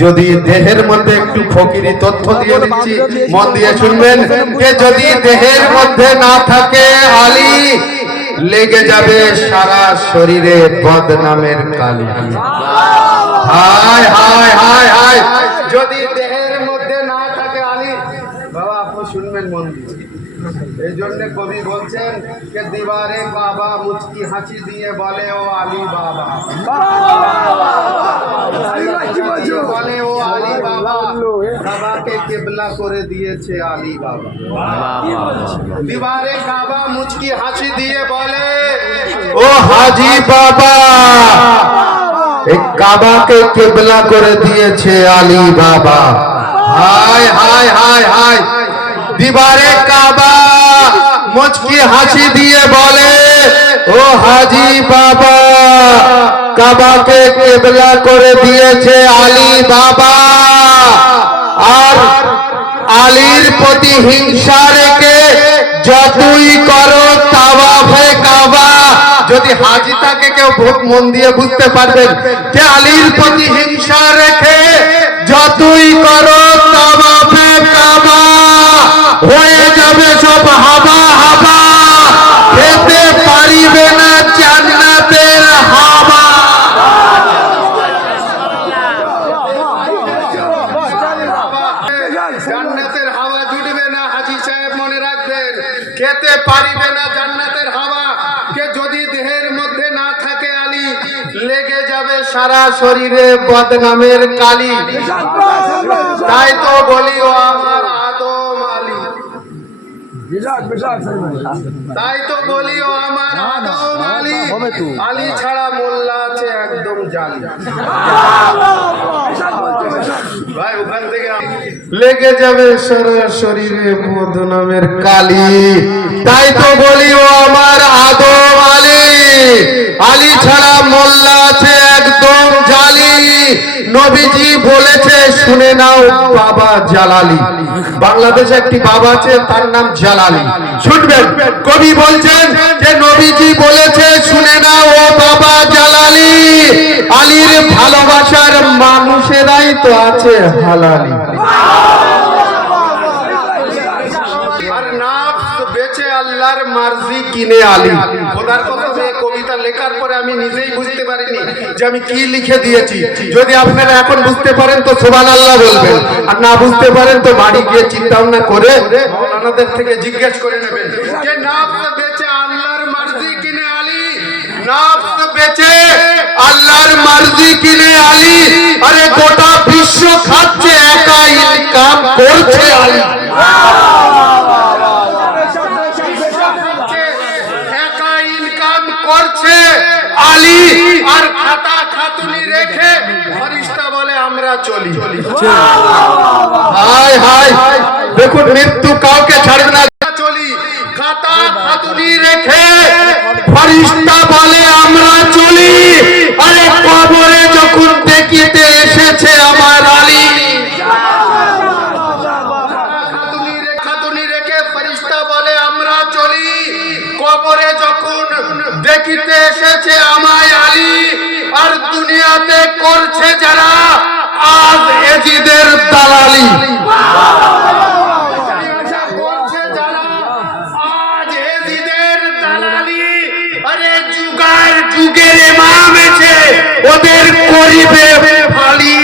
যদি দেহের মধ্যে একটু ফকিরি তথ্য দিয়ে দিচ্ছি, মন দিয়ে শুনবেন। যে যদি দেহের মধ্যে না থাকে আলী, লেগে যাবে সারা শরীরে বদনামের কালি। হায় হায় হায় হায়, যদি দেহের মধ্যে না থাকে আলী, বাবা আপনি শুনবেন মন দিয়ে। এই জন্য কবি বলছেন যে দিবারে বাবা মুচকি হাসি দিয়ে বলে ও আলী বাবা, বলে ও আলী বাবা, বাবাকে কেবলা করে দিয়েছে আলী বাবা। দিবারে বাবা মুচকি হাসি দিয়ে বলে ও হাজি বাবা, এই কাবাকে কেবলা করে দিয়েছে আলী বাবা। হায় হায় হায় হায়, দিবারে কাবা মুচকি হাসি দিয়ে বলে ও হাজি বাবা, কাবাকে কেবলা করে দিয়েছে আলী বাবা। আর আলীর প্রতি হিংসা রেখে যতই করো তাওয়াফে কাবা, যদি হাজি থাকে কেউ মন দিয়ে বুঝতে পারবেন যে আলীর প্রতি হিংসা রেখে যতই করো তাওয়াফে কাবা, হয়ে যাবে সব হাবা হাবা, খেতে পারিবে না জান্নাতের হাওয়া। জান্নাতের হাওয়া জুটবে না হাজী সাহেব, মনে রাখবেন, খেতে পারিবে না জান্নাতের হাওয়া। কে যদি দেহের মধ্যে না থাকে আলী, লেগে যাবে সারা শরীরে বদনামের কালি। তাই তো বলি ও আমার আদম আলী, তাই তো বলি ও আমার আদম আলী, আলী ছাড়া মোল্লা আছে একদম জালি। ভাই ওখান থেকে লেগে যাবে সারা শরীরে বদনামের কালি। তাই তো বলি ও আমার আদম আলী, আলী ছাড়া মোল্লা আছে একদম জালি। নবীজি বলেছে, শুনে নাও বাবা জালালি। বাংলাদেশে একটি বাবা আছে, তার নাম জালালি। শুনবেন, কবি বলছেন যে নবীজি বলেছে, শুনে নাও ও বাবা জালালি, আলীর ভালোবাসার মানুষেরাই তো আছে হালালি। আর নফস বেচে আল্লাহর মার্জি কিনে আলী। খোদার কথা, কবিতা লেখার পরে আমি নিজেই বুঝতে পারিনি যে আমি কি লিখে দিয়েছি। যদি আপনারা এখন বুঝতে পারেন তো সুবহানাল্লাহ বলবেন, আর না বুঝতে পারেন তো বাড়ি গিয়ে চিন্তা ভাবনা করে মাওলানাদের থেকে জিজ্ঞেস করে নেবেন যে নফস বেচে আল্লাহর মার্জি কিনে আলী, নফস বেচে আল্লাহর মার্জি কিনে আলী। আরে গোটা বিশ্ব খাচ্ছে, একা ইনকাম করছে আলী। একা ইনকাম করছে আলী, আর খাতা খাতুনি রেখে ফেরেশতা বলে আমরা চলি। হায় হায়, দেখুন মৃত্যু কাউকে ছাড়বে না। চলি, খাতা খাতুনি রেখে ফেরেশতা বলে আমরা চলি। আরে কবরে যখন দেখিতে এসেছে আমার আলী, খাতুনি রেখে ফেরেশতা বলে আমরা চলি। কবরে যখন দেখিতে এসেছে আমায় আলী, আর দুনিয়াতে করছে যারা আজ এজিদের দালালি। যুগের ইমাম এসে ওদের করিবে ফালি।